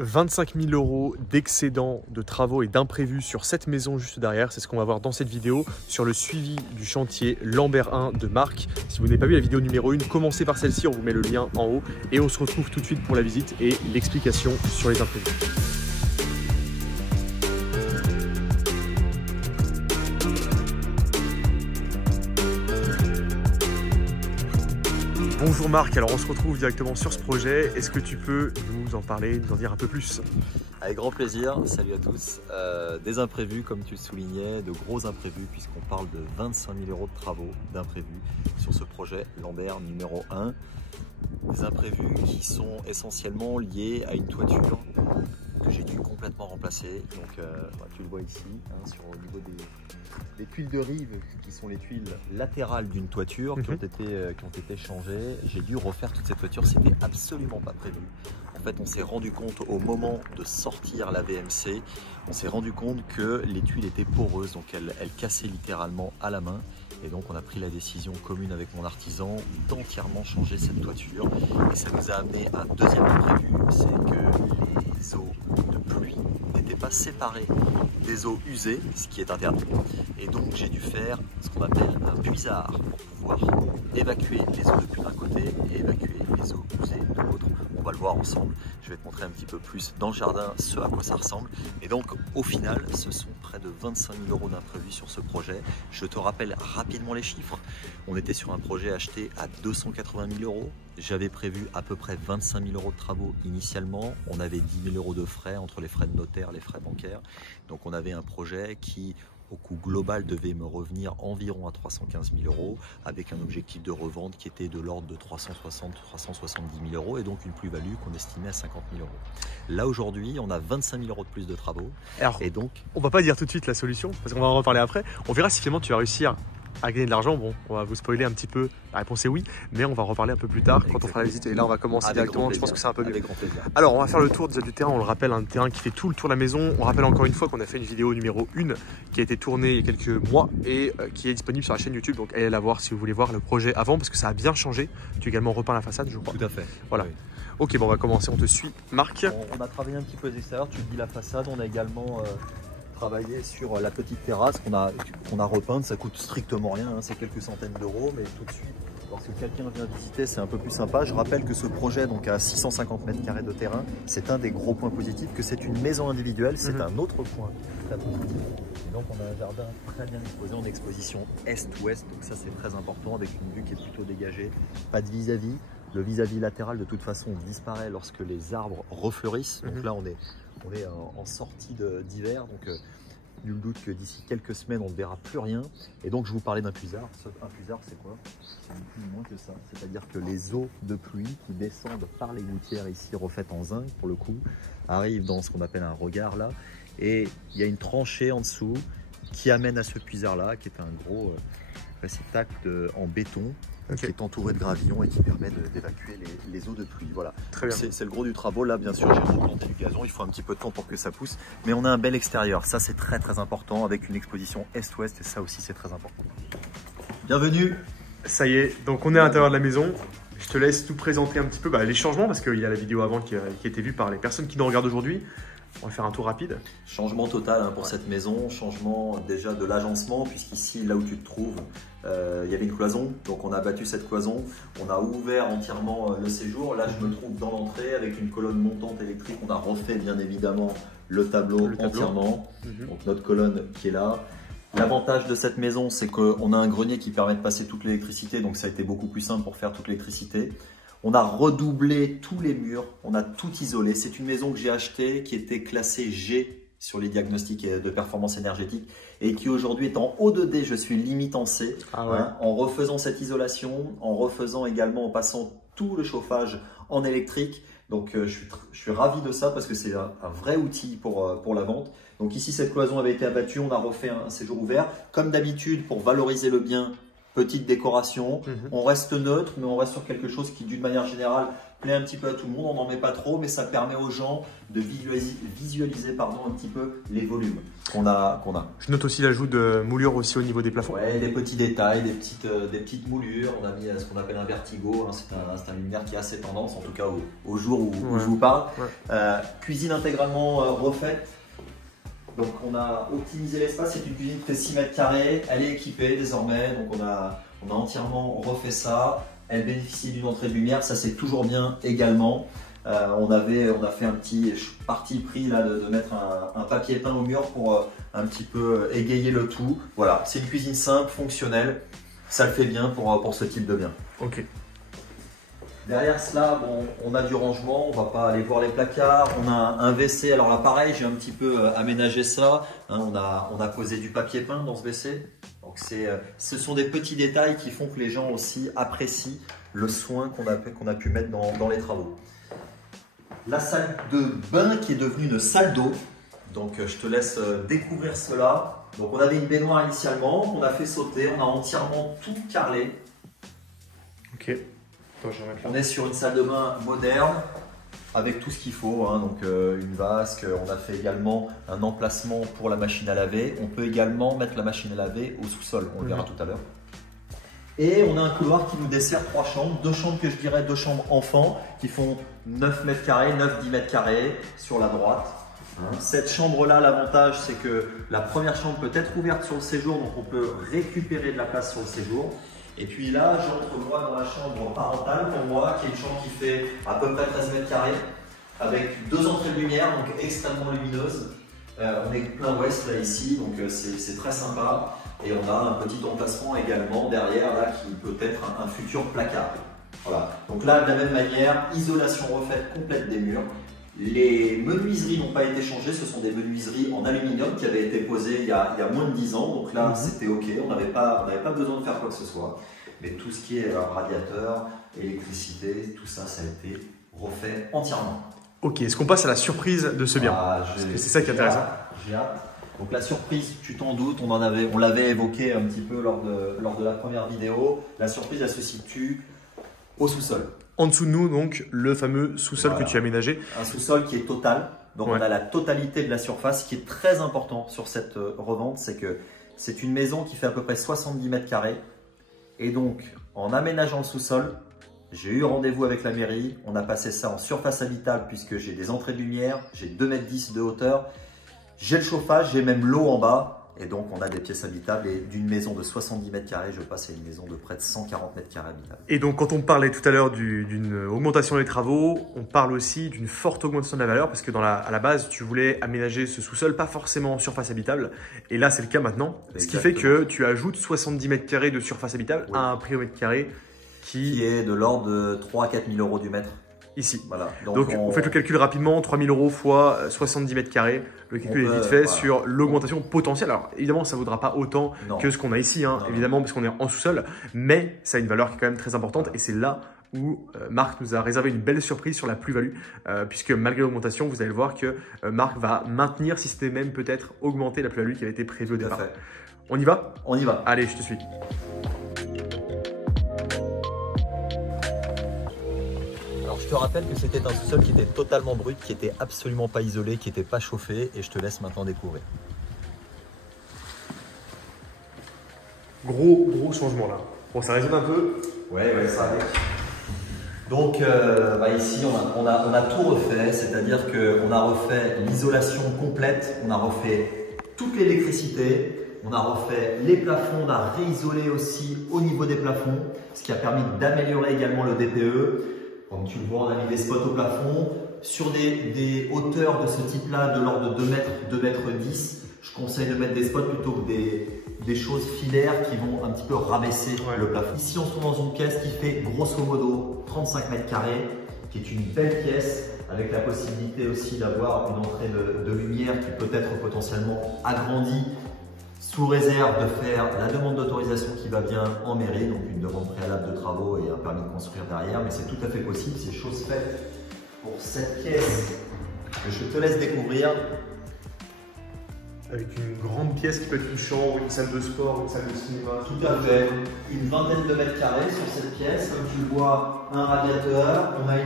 25 000 € d'excédent de travaux et d'imprévus sur cette maison juste derrière. C'est ce qu'on va voir dans cette vidéo sur le suivi du chantier Lambert 1 de Marc. Si vous n'avez pas vu la vidéo numéro 1, commencez par celle-ci, on vous met le lien en haut. Et on se retrouve tout de suite pour la visite et l'explication sur les imprévus. Bonjour Marc, alors on se retrouve directement sur ce projet. Est-ce que tu peux nous en parler, nous en dire un peu plus? Avec grand plaisir, salut à tous. Des imprévus comme tu le soulignais, de gros imprévus puisqu'on parle de 25 000 € de travaux d'imprévus sur ce projet Lambert numéro 1. Des imprévus qui sont essentiellement liés à une toiture que j'ai dû complètement remplacer. Donc tu le vois ici, au niveau des tuiles de rive qui sont les tuiles latérales d'une toiture qui ont été changées. J'ai dû refaire toute cette toiture, c'était absolument pas prévu. En fait, on s'est rendu compte au moment de sortir la VMC, on s'est rendu compte que les tuiles étaient poreuses, donc elles cassaient littéralement à la main. Et donc on a pris la décision commune avec mon artisan d'entièrement changer cette toiture. Et ça nous a amené à un deuxième imprévu, c'est que les eaux de pluie n'étaient pas séparées des eaux usées, ce qui est interdit. Et donc j'ai dû faire ce qu'on appelle un puisard pour pouvoir évacuer les eaux de pluie d'un côté et évacuer les eaux usées de l'autre. On va le voir ensemble. Je vais te montrer un petit peu plus dans le jardin ce à quoi ça ressemble. Et donc au final, ce sont près de 25 000 € d'imprévus sur ce projet. Je te rappelle rapidement les chiffres. On était sur un projet acheté à 280 000 €. J'avais prévu à peu près 25 000 € de travaux initialement. On avait 10 000 € de frais entre les frais de notaire, les frais bancaires. Donc on avait un projet qui, au coût global, devait me revenir environ à 315 000 € avec un objectif de revente qui était de l'ordre de 370 000 € et donc une plus-value qu'on estimait à 50 000 €. Là aujourd'hui, on a 25 000 € de plus de travaux. Alors, et donc, on va pas dire tout de suite la solution parce qu'on va en reparler après. On verra si finalement tu vas réussir à gagner de l'argent. Bon, on va vous spoiler un petit peu. La réponse est oui, mais on va en reparler un peu plus tard quand on fera la visite. Et là, on va commencer directement. Je pense que c'est un peu mieux. Avec grand plaisir. Alors, on va faire le tour déjà du terrain. On le rappelle, un terrain qui fait tout le tour de la maison. On rappelle encore une fois qu'on a fait une vidéo numéro 1 qui a été tournée il y a quelques mois et qui est disponible sur la chaîne YouTube. Donc, allez la voir si vous voulez voir le projet avant parce que ça a bien changé. Tu as également repeint la façade, je crois. Tout à fait. Voilà. Oui. Ok, bon, on va commencer. On te suit, Marc. On a travaillé un petit peu l'extérieur. Tu dis la façade. On a également travaillé sur la petite terrasse qu'on a repeinte. Ça coûte strictement rien, c'est quelques centaines d'euros, mais tout de suite, lorsque quelqu'un vient visiter, c'est un peu plus sympa. Je rappelle que ce projet, donc à 650 m² de terrain, c'est un des gros points positifs, que c'est une maison individuelle, c'est un autre point très positif. Et donc on a un jardin très bien exposé en exposition est-ouest, donc ça c'est très important, avec une vue qui est plutôt dégagée, pas de vis-à-vis. Le vis-à-vis latéral de toute façon disparaît lorsque les arbres refleurissent. Donc là on est en sortie d'hiver, donc nul doute que d'ici quelques semaines on ne verra plus rien. Et donc je vous parlais d'un puisard. Un puisard c'est quoi? C'est ni plus ni moins que ça. C'est-à-dire que les eaux de pluie qui descendent par les gouttières ici refaites en zinc pour le coup, arrivent dans ce qu'on appelle un regard là. Et il y a une tranchée en dessous qui amène à ce puisard là, qui est un gros réceptacle en béton. Qui est entouré de gravillons et qui permet d'évacuer les eaux de pluie. Voilà. Très bien. C'est le gros du travaux. Là, bien sûr, j'ai replanté du gazon. Il faut un petit peu de temps pour que ça pousse. Mais on a un bel extérieur. Ça, c'est très, très important avec une exposition est-ouest. Et ça aussi, c'est très important. Bienvenue. Ça y est, donc on est à l'intérieur de la maison. Je te laisse tout présenter un petit peu les changements parce qu'il y a la vidéo avant qui a été vue par les personnes qui nous regardent aujourd'hui. On va faire un tour rapide. Changement total pour cette maison, changement déjà de l'agencement, puisqu'ici, là où tu te trouves, il y avait une cloison. Donc on a battu cette cloison, on a ouvert entièrement le séjour. Là, je me trouve dans l'entrée avec une colonne montante électrique. On a refait bien évidemment le tableau entièrement. Donc notre colonne qui est là. L'avantage de cette maison, c'est qu'on a un grenier qui permet de passer toute l'électricité. Donc ça a été beaucoup plus simple pour faire toute l'électricité. On a redoublé tous les murs, on a tout isolé. C'est une maison que j'ai achetée qui était classée G sur les diagnostics de performance énergétique et qui aujourd'hui est en haut de D, je suis limite en C. En refaisant cette isolation, en refaisant également, en passant tout le chauffage en électrique. Donc je suis ravi de ça parce que c'est un vrai outil pour la vente. Donc ici, cette cloison avait été abattue, on a refait un séjour ouvert. Comme d'habitude, pour valoriser le bien, petite décoration. On reste neutre, mais on reste sur quelque chose qui, d'une manière générale, plaît un petit peu à tout le monde. On n'en met pas trop, mais ça permet aux gens de visualiser un petit peu les volumes qu'on a. Je note aussi l'ajout de moulures aussi au niveau des plafonds. Ouais, des petits détails, des petites moulures. On a mis ce qu'on appelle un vertigo. Hein. C'est un luminaire qui a assez tendance, en tout cas au jour où je vous parle. Cuisine intégralement refaite. Donc on a optimisé l'espace. C'est une cuisine qui fait 6 mètres carrés. Elle est équipée désormais. Donc on a entièrement refait ça. Elle bénéficie d'une entrée de lumière, ça c'est toujours bien également. On a fait un petit parti pris là de mettre un papier peint au mur pour un petit peu égayer le tout. Voilà, c'est une cuisine simple, fonctionnelle, ça le fait bien pour ce type de bien. Ok. Derrière cela, bon, on a du rangement, on va pas aller voir les placards. On a un WC, alors là pareil, j'ai un petit peu aménagé ça. Hein, on a posé du papier peint dans ce WC. Donc ce sont des petits détails qui font que les gens aussi apprécient le soin qu'on a pu mettre dans les travaux. La salle de bain qui est devenue une salle d'eau. Donc je te laisse découvrir cela. Donc on avait une baignoire initialement, qu'on a fait sauter, on a entièrement tout carrelé. Ok. On est sur une salle de bain moderne avec tout ce qu'il faut, hein, donc une vasque. On a fait également un emplacement pour la machine à laver. On peut également mettre la machine à laver au sous-sol, on le verra tout à l'heure. Et on a un couloir qui nous dessert 3 chambres, 2 chambres que je dirais 2 chambres enfants qui font 9 mètres carrés, 9-10 mètres carrés sur la droite. Cette chambre-là, l'avantage c'est que la première chambre peut être ouverte sur le séjour, donc on peut récupérer de la place sur le séjour. Et puis là, j'entre moi dans la chambre parentale pour moi, qui est une chambre qui fait à peu près 13 mètres carrés, avec 2 entrées de lumière, donc extrêmement lumineuses. On est plein ouest là ici, donc c'est très sympa. Et on a un petit emplacement également derrière là qui peut être un futur placard. Voilà. Donc là, de la même manière, isolation refaite complète des murs. Les menuiseries n'ont pas été changées, ce sont des menuiseries en aluminium qui avaient été posées il y a moins de 10 ans. Donc là, c'était ok, on n'avait pas besoin de faire quoi que ce soit. Mais tout ce qui est radiateur, électricité, tout ça, ça a été refait entièrement. Ok, est-ce qu'on passe à la surprise de ce bien? Parce que c'est ça qui est intéressant. J'ai hâte. Donc la surprise, tu t'en doutes, on l'avait évoqué un petit peu lors de la première vidéo. La surprise, elle se situe au sous-sol. En dessous de nous, donc, le fameux sous-sol que tu as aménagé. Un sous-sol qui est total. Donc, on a la totalité de la surface. Ce qui est très important sur cette revente, c'est que c'est une maison qui fait à peu près 70 mètres carrés. Et donc, en aménageant le sous-sol, j'ai eu rendez-vous avec la mairie. On a passé ça en surface habitable puisque j'ai des entrées de lumière, j'ai 2,10 m de hauteur, j'ai le chauffage, j'ai même l'eau en bas. Et donc, on a des pièces habitables et d'une maison de 70 mètres carrés, je passe à une maison de près de 140 mètres carrés habitable. Et donc, quand on parlait tout à l'heure d'une augmentation des travaux, on parle aussi d'une forte augmentation de la valeur parce que à la base, tu voulais aménager ce sous-sol, pas forcément en surface habitable. Et là, c'est le cas maintenant. Exactement. Ce qui fait que tu ajoutes 70 mètres carrés de surface habitable à un prix au mètre carré qui est de l'ordre de 3 à 4 000 euros du mètre. Ici. Voilà. Donc on fait le calcul rapidement, 3 000 euros fois 70 mètres carrés. Le calcul est vite fait sur l'augmentation potentielle. Alors évidemment, ça ne vaudra pas autant que ce qu'on a ici, hein, évidemment, parce qu'on est en sous-sol, mais ça a une valeur qui est quand même très importante et c'est là où Marc nous a réservé une belle surprise sur la plus-value, puisque malgré l'augmentation, vous allez le voir que Marc va maintenir, si c'était même peut-être augmenter la plus-value qui avait été prévue au départ. On y va? On y va. Allez, je te suis. Je te rappelle que c'était un sous-sol qui était totalement brut, qui n'était absolument pas isolé, qui n'était pas chauffé et je te laisse maintenant découvrir. Gros changement là. Bon, ça résume un peu. Ouais, ça arrive. Donc ici, on a tout refait, c'est-à-dire qu'on a refait l'isolation complète, on a refait toute l'électricité, on a refait les plafonds, on a réisolé aussi au niveau des plafonds, ce qui a permis d'améliorer également le DPE. Comme tu le vois, on a mis des spots au plafond. Sur des hauteurs de ce type-là, de l'ordre de 2 mètres, 2 mètres 10, je conseille de mettre des spots plutôt que des choses filaires qui vont un petit peu rabaisser le plafond. Ici, on se trouve dans une pièce qui fait grosso modo 35 mètres carrés, qui est une belle pièce avec la possibilité aussi d'avoir une entrée de lumière qui peut être potentiellement agrandie sous réserve de faire la demande d'autorisation qui va bien en mairie, donc une demande préalable de travaux et un permis de construire derrière, mais c'est tout à fait possible, c'est chose faite pour cette pièce que je te laisse découvrir. Avec une grande pièce qui peut être une chambre, une salle de sport, une salle de cinéma. Tout à fait. Une vingtaine de mètres carrés sur cette pièce. Comme tu le vois, un radiateur. On a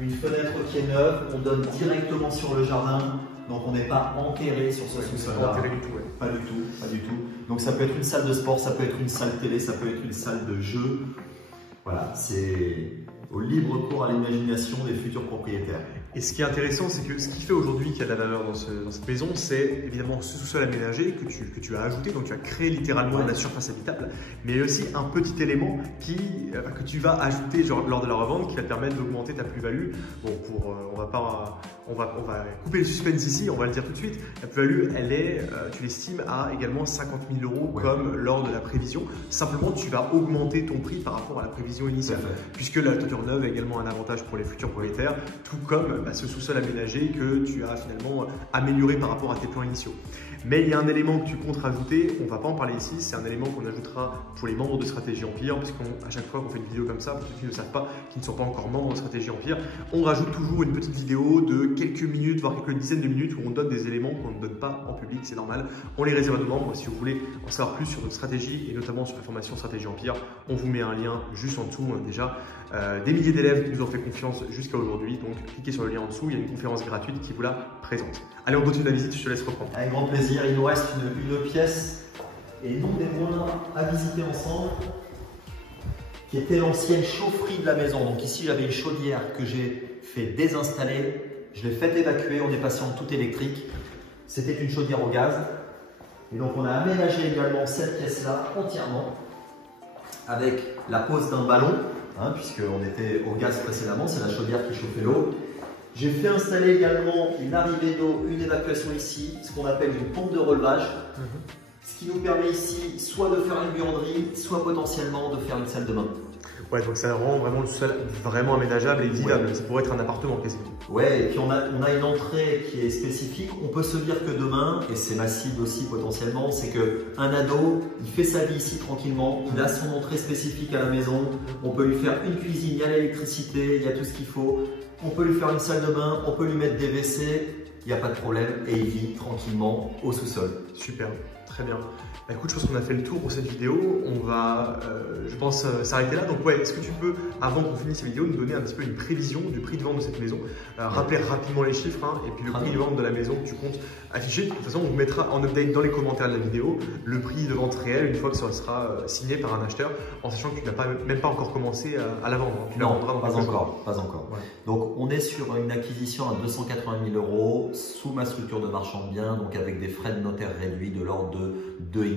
une fenêtre qui est neuve. On donne directement sur le jardin. Donc on n'est pas enterré sur ce sous-sol. Pas enterré du tout, ouais. Pas du tout, pas du tout. Donc ça peut être une salle de sport, ça peut être une salle télé, ça peut être une salle de jeu. Voilà, c'est au libre cours à l'imagination des futurs propriétaires. Et ce qui est intéressant, c'est que ce qui fait aujourd'hui qu'il y a de la valeur dans cette maison, c'est évidemment ce sous-sol aménagé que tu as ajouté, donc tu as créé littéralement de la surface habitable, mais aussi un petit élément que tu vas ajouter lors de la revente qui va te permettre d'augmenter ta plus-value. Bon, on va couper le suspense ici, on va le dire tout de suite. La plus-value, tu l'estimes à également 50 000 € comme lors de la prévision. Simplement, tu vas augmenter ton prix par rapport à la prévision initiale, puisque la toiture neuve a également un avantage pour les futurs propriétaires, tout comme ce sous-sol aménagé que tu as finalement amélioré par rapport à tes plans initiaux. Mais il y a un élément que tu comptes rajouter, on ne va pas en parler ici, c'est un élément qu'on ajoutera pour les membres de Stratégie Empire, parce qu'à chaque fois qu'on fait une vidéo comme ça, pour ceux qui ne le savent pas, qui ne sont pas encore membres de Stratégie Empire, on rajoute toujours une petite vidéo de quelques minutes, voire quelques dizaines de minutes, où on donne des éléments qu'on ne donne pas en public, c'est normal. On les réserve à nos membres. Si vous voulez en savoir plus sur notre stratégie, et notamment sur la formation Stratégie Empire, on vous met un lien juste en dessous déjà. Des milliers d'élèves qui nous ont fait confiance jusqu'à aujourd'hui, donc cliquez sur le lien en dessous, il y a une conférence gratuite qui vous la présente. Allez, on continue la visite, je te laisse reprendre. Avec grand plaisir, il nous reste une pièce, et non des moindres, à visiter ensemble, qui était l'ancienne chaufferie de la maison. Donc ici, j'avais une chaudière que j'ai fait désinstaller, je l'ai fait évacuer, on est passé en tout électrique. C'était une chaudière au gaz. Et donc on a aménagé également cette pièce-là entièrement, avec la pose d'un ballon, puisqu'on était au gaz précédemment, c'est la chaudière qui chauffait l'eau. J'ai fait installer également une arrivée d'eau, une évacuation ici, ce qu'on appelle une pompe de relevage, ce qui nous permet ici soit de faire une buanderie, soit potentiellement de faire une salle de bain. Ouais, donc ça rend vraiment le sol vraiment aménageable et vivable. Ça pourrait être un appartement quasiment. Ouais, et puis on a une entrée qui est spécifique. On peut se dire que demain, et c'est ma cible aussi potentiellement, c'est qu'un ado, il fait sa vie ici tranquillement, il a son entrée spécifique à la maison, on peut lui faire une cuisine, il y a l'électricité, il y a tout ce qu'il faut. On peut lui faire une salle de bain, on peut lui mettre des WC, il n'y a pas de problème et il vit tranquillement au sous-sol. Super, très bien. Bah, écoute, je pense qu'on a fait le tour pour cette vidéo. On va, je pense, s'arrêter là. Donc ouais, est-ce que tu peux, avant qu'on finisse cette vidéo, nous donner un petit peu une prévision du prix de vente de cette maison, rappeler rapidement les chiffres et puis le prix de vente de la maison que tu comptes afficher. De toute façon, on vous mettra en update dans les commentaires de la vidéo le prix de vente réel une fois que ça sera signé par un acheteur, en sachant que tu n'as même pas encore commencé à la vendre. Tu la vendras dans pas encore. Ouais. Donc on est sur une acquisition à 280 000 € sous ma structure de marchand de biens, donc avec des frais de notaire réduits de l'ordre de 2,5%.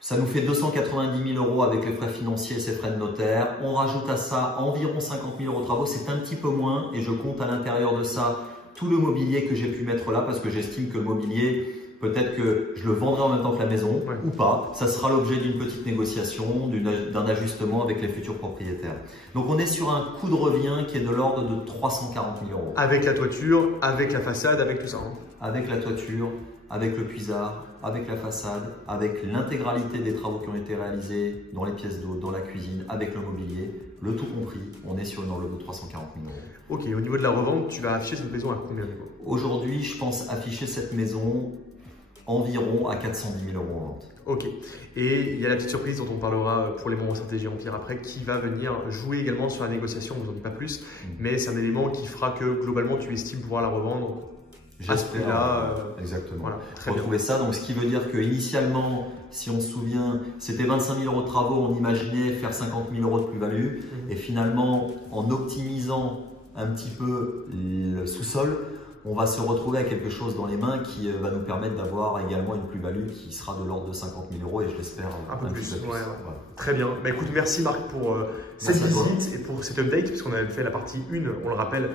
Ça nous fait 290 000 € avec les frais financiers et ces frais de notaire. On rajoute à ça environ 50 000 € de travaux, c'est un petit peu moins et je compte à l'intérieur de ça tout le mobilier que j'ai pu mettre là parce que j'estime que le mobilier, peut-être que je le vendrai en même temps que la maison ou pas. Ça sera l'objet d'une petite négociation, d'un ajustement avec les futurs propriétaires. Donc on est sur un coût de revient qui est de l'ordre de 340 000 €. Avec la toiture, avec la façade, avec tout ça. Avec la toiture, avec le puisard, avec la façade, avec l'intégralité des travaux qui ont été réalisés dans les pièces d'eau, dans la cuisine, avec le mobilier, le tout compris, on est sur une enveloppe de 340 000 €. Ok, au niveau de la revente, tu vas afficher cette maison à combien de niveau? Aujourd'hui, je pense afficher cette maison environ à 410 000 € en vente. Ok, et il y a la petite surprise dont on parlera pour les membres Stratégie Empire après, qui va venir jouer également sur la négociation, on ne vous en dit pas plus, mais c'est un élément qui fera que globalement tu estimes pouvoir la revendre. J'espère là, exactement. Voilà, très retrouver ça. Donc, ce qui veut dire que initialement, si on se souvient, c'était 25 000 € de travaux, on imaginait faire 50 000 € de plus-value. Et finalement, en optimisant un petit peu le sous-sol, on va se retrouver à quelque chose dans les mains qui va nous permettre d'avoir également une plus-value qui sera de l'ordre de 50 000 € et je l'espère un peu plus. Voilà. Très bien. Bah, écoute, merci Marc pour cette visite et pour cet update, puisqu'on avait fait la partie 1, on le rappelle,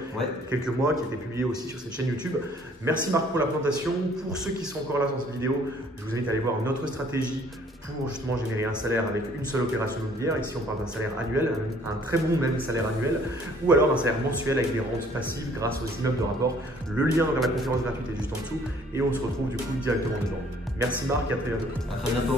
quelques mois, qui était publiée aussi sur cette chaîne YouTube. Merci Marc pour la présentation. Pour ceux qui sont encore là dans cette vidéo, je vous invite à aller voir notre stratégie pour justement générer un salaire avec une seule opération immobilière. Ici, on parle d'un salaire annuel, un très bon même salaire annuel, ou alors un salaire mensuel avec des rentes passives grâce aux immeubles de rapport. Le lien vers la conférence gratuite est juste en dessous et on se retrouve du coup directement dedans. Merci Marc et à très bientôt. À très bientôt.